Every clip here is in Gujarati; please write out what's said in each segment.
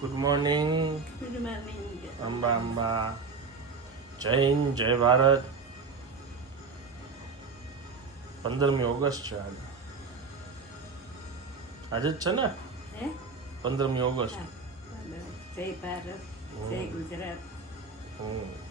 ગુડ મોર્નિંગ અંબા અંબા જય હિન્દ જય ભારત પંદરમી ઓગસ્ટ છે આજે. આજે જ છે ને? પંદરમી ઓગસ્ટ. જય ભારત જય ગુજરાત. હમ.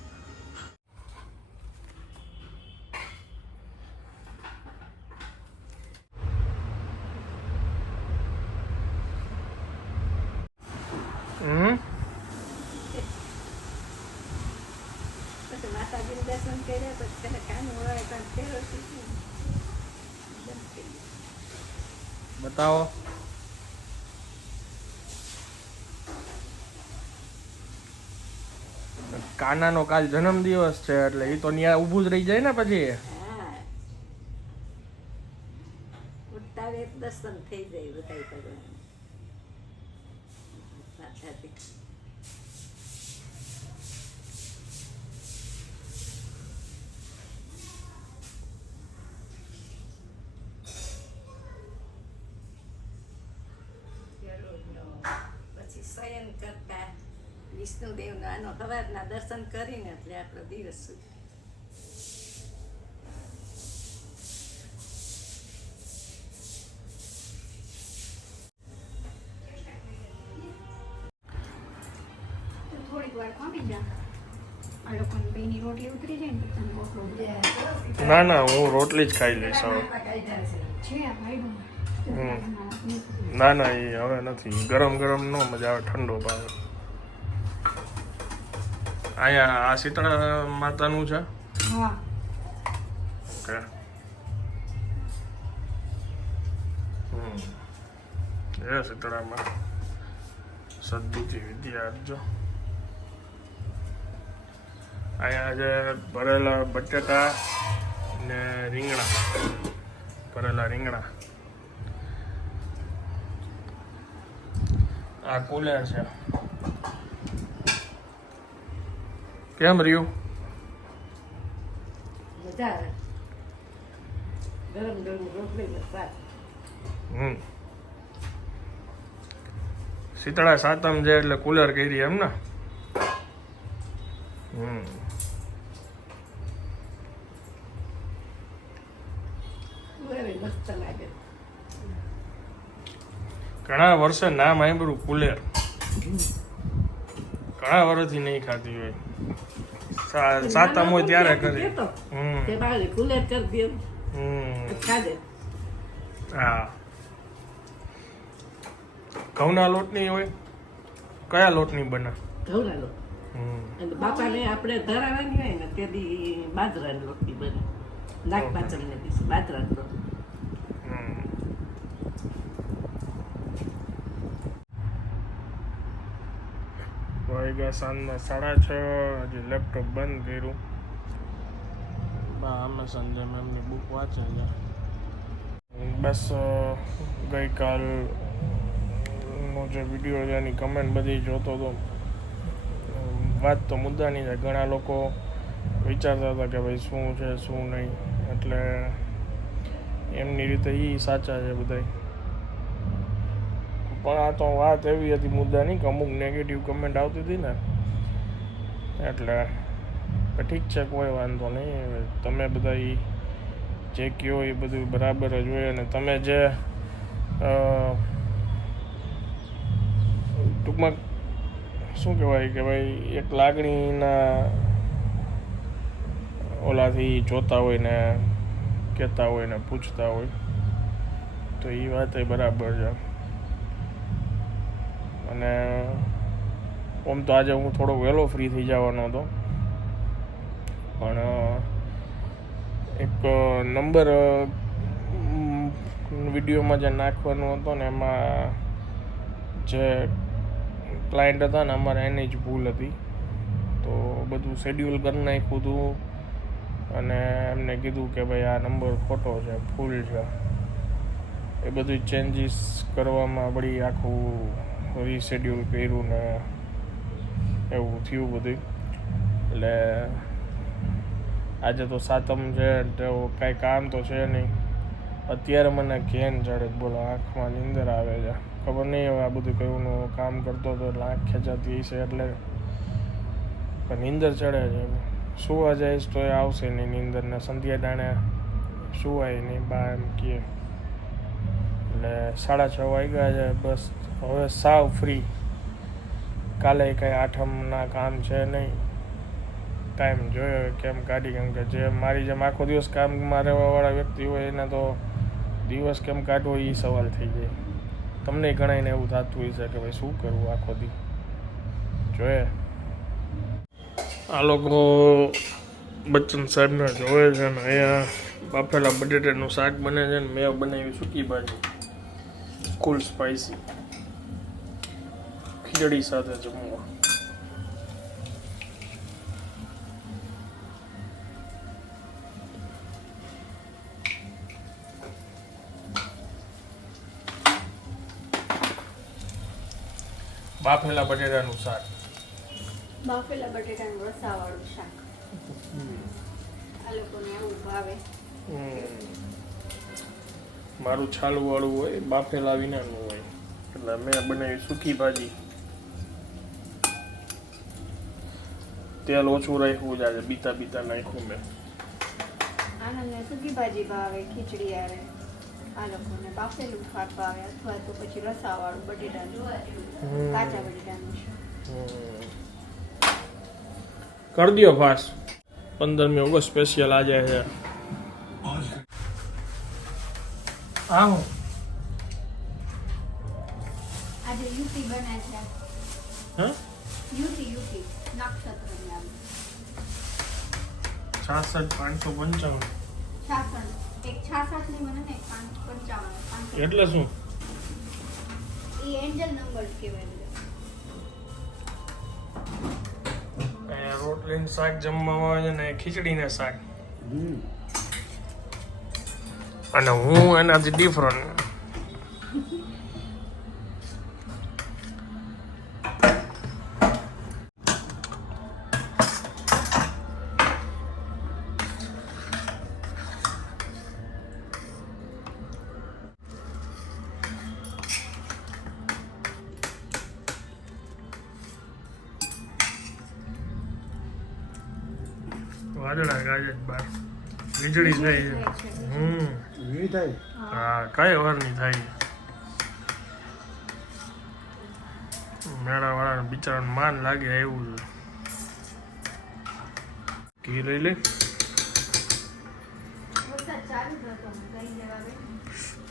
માતાજીનું દર્શન કર્યા પછી તેને કાન હોય કાન ફેરો. બંધ. બતાવો કાનાનો કાલ જન્મદિવસ છે એટલે એ તો ત્યાં ઊભું જ રહી જાય ને પછી દર્શન થઈ જાય બધાય વિષ્ણુદેવનો આનો સવારના દર્શન કરીને એટલે આપણો દિવસ સુધી ને. ના ના હું રોટલી જ ખાઈ લઈશ હવે. ના ના એ હવે નથી. ગરમ ગરમ નો મજા આવે ઠંડો ભાવે. અહીંયા આ શીતળા માતાનું છે? હા. ઓકે. હમ. એ શીતળામાં સદબુદ્ધિ વિદ્યા આપજો અહીંયા જે ભરેલા બટેટા ને રીંગણા. ભરેલા રીંગણા. આ કુલર છે. કેમ રહ્યું? મજા ગરમ ગરમ રોટલી હમ. શીતળા સાતમ છે એટલે કુલર કરી એમ ને? હમ. ઘણા વર્ષે નામ આંબરું કુલેર ઘણા વર્ષથી નહીં ખાધી હોય. સાતમ હોય ત્યારે કરી. દે હા. ઘઉંના લોટની હોય? કયા લોટની બને? ઘઉંના લોટ. હમ. અને બાપાને આપણે ધરાવાની હોય ને તે તેથી બાજરાની લોટની બને. નાગ પાચલને દિવસે બાજરાની હમ. વાગ્યા સાંજના સાડા છ હજી લેપટોપ બંધ કર્યું. બા અમે સંજય મેમની બુક વાંચે છે. બસ ગઈકાલ નો જે વીડિયો છે એની કમેન્ટ બધી જોતો હતો વાત તો મુદ્દાની છે. ઘણા લોકો વિચારતા હતા કે ભાઈ શું છે શું નહીં. એટલે એમની રીતે એ સાચા છે બધા પણ આ તો વાત એવી હતી મુદ્દાની કે અમુક નેગેટિવ કમેન્ટ આવતી હતી ને, એટલે ઠીક છે, કોઈ વાંધો નહીં. તમે બધા ઈ જે કહો એ બધું બરાબર જ હોય અને તમે જે ટૂંકમાં શું કહેવાય કે ભાઈ, એક લાગણીના ઓલાથી જોતા હોય ને કહેતા હોય ને પૂછતા હોય, તો એ વાત એ બરાબર છે. અને આમ તો આજે હું થોડો વહેલો ફ્રી થઈ જવાનો હતો. પણ એક નંબર વિડીયોમાં જે નાખવાનો હતો ને એમાં જે ક્લાયન્ટ હતા ને અમારે એની જ ભૂલ હતી. તો બધું શેડ્યુલ કરી નાખ્યું હતું અને એમને કીધું કે ભાઈ આ નંબર ખોટો છે ફૂલ છે. એ બધું ચેન્જીસ કરવામાં વળી આખું રીશેડ્યુલ કર્યું ને એવું થયું બધું. એટલે આજે તો સાતમ છે તો કાંઈ કામ તો છે નહીં. અત્યારે મને ઘેન ચડે બોલો, આંખમાં નીંદર આવે છે. ખબર નહીં હવે આ બધું કયું કામ કરતો હતો, એટલે આંખ ખેંચાતી હશે એટલે નીંદર ચડે છે સુવા જઈશ તો એ આવશે નહીં નીંદર ને સંધ્યા ટાણે સુવાય નહીં, બા એમ કહે. એટલે સાડા છ વાગ્યા છે, બસ. હવે સાવ ફ્રી કાલે કંઈ આઠમના કામ છે નહીં. ટાઈમ જોયો કેમ કાઢી, કેમ કે જે મારી જેમ આખો દિવસ કામમાં રહેવાવાળા વ્યક્તિ હોય એને તો દિવસ કેમ કાઢવો એ સવાલ થઈ જાય. તમને ઘણાઈને એવું થતું હોય છે કે ભાઈ શું કરવું આખો દી? જોઈએ આ લોકો બચ્ચન સાહેબને જોવે છે ને અહીંયા બાફેલા બટેટાનું શાક બને છે ને મેં બનાવી સૂકી ભાજી. ફૂલ સ્પાઇસી ખીચડી સાથે જમવા. બાફેલા બટેટાનું શાક. બાફેલા બટેટાનું રસાવાળું શાક. આ લોકોને આવું ભાવે. મારું છાલું વાળું હોય બાફેલા વિનાનું હોય. એટલે મેં બનાવી સૂકી ભાજી. તેલ ઓછું રાખ્યું જ આજે બીતા બીતા નાખ્યું મેં. આનંદને સૂકી ભાજી ભાવે ખીચડી આવે આ લોકોને બાફેલું શાક ભાવે અથવા તો પછી રસાવાળું બટેટાનું. કાચા બટેટાનું કરી દો ફાસ. પંદરમી ઓગસ્ટ સ્પેશિયલ આજે છે. આવું આજે યુપી બને છે. હા? યુપી યુપી નક્ષત્રની આવે છાસઠ પાંચસો પંચાવન. છાસણ એક છાસઠની મને ને. એટલે શું? એ એન્જલ નંબર કહેવાય રોટલીનું શાક જમવામાં આવે છે ને ખીચડીને શાક. અને હું એનાથી ડિફરન્ટ વાદળા ગાજે બાર. વીજળી થાય હમ. થાય. હા કઈ વાર નહીં થાય. મેળા વાળા બિચારાને માન લાગે એવું છે. ઘી લઈ લે.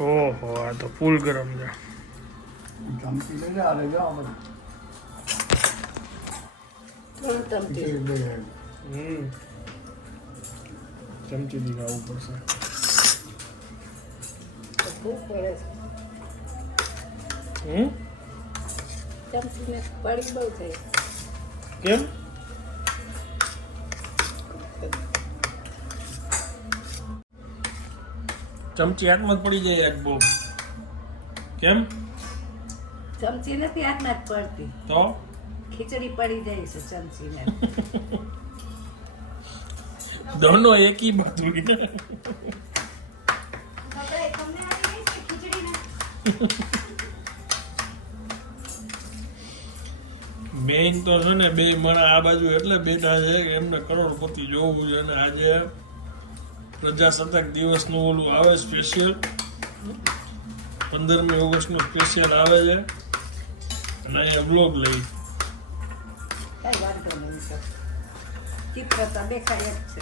ઓહો આ તો ફૂલ ગરમ છે. ચમચી ચમચી ખાવું પડશે. હમ? ચમચીને પડી બહુ થાય કેમ? ચમચી હાથમાં જ પડી જાય એક બહુ કેમ? ચમચી નથી હાથમાં જ પડતી. તો? ખીચડી પડી જાય છે ચમચીને. દોનો એક આવી છે મેઇન તો છે ને બે મણા આ બાજુ એટલે બેઠા છે. કે એમને કરોડપતિ જોવું છે અને આજે પ્રજાસત્તાક દિવસનું ઓલું આવે સ્પેશિયલ પંદરમી ઓગસ્ટનું સ્પેશિયલ આવે છે. અને અહીંયા બ્લોગ લઈ. કઈ વાંધો નહીં તો ચિત્ર તો દેખાય જ છે.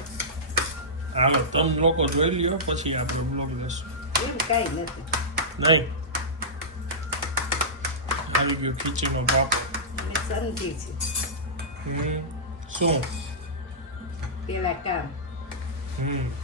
હાલો તમે લોકો જોઈ લ્યો પછી આપણે બ્લોગ લેશું. એમ કાંઈ નથી. નહીં? આવી ગયો ખીચીનો બાપ સમજી છે. હમ શું? પેલા કામ. હમ.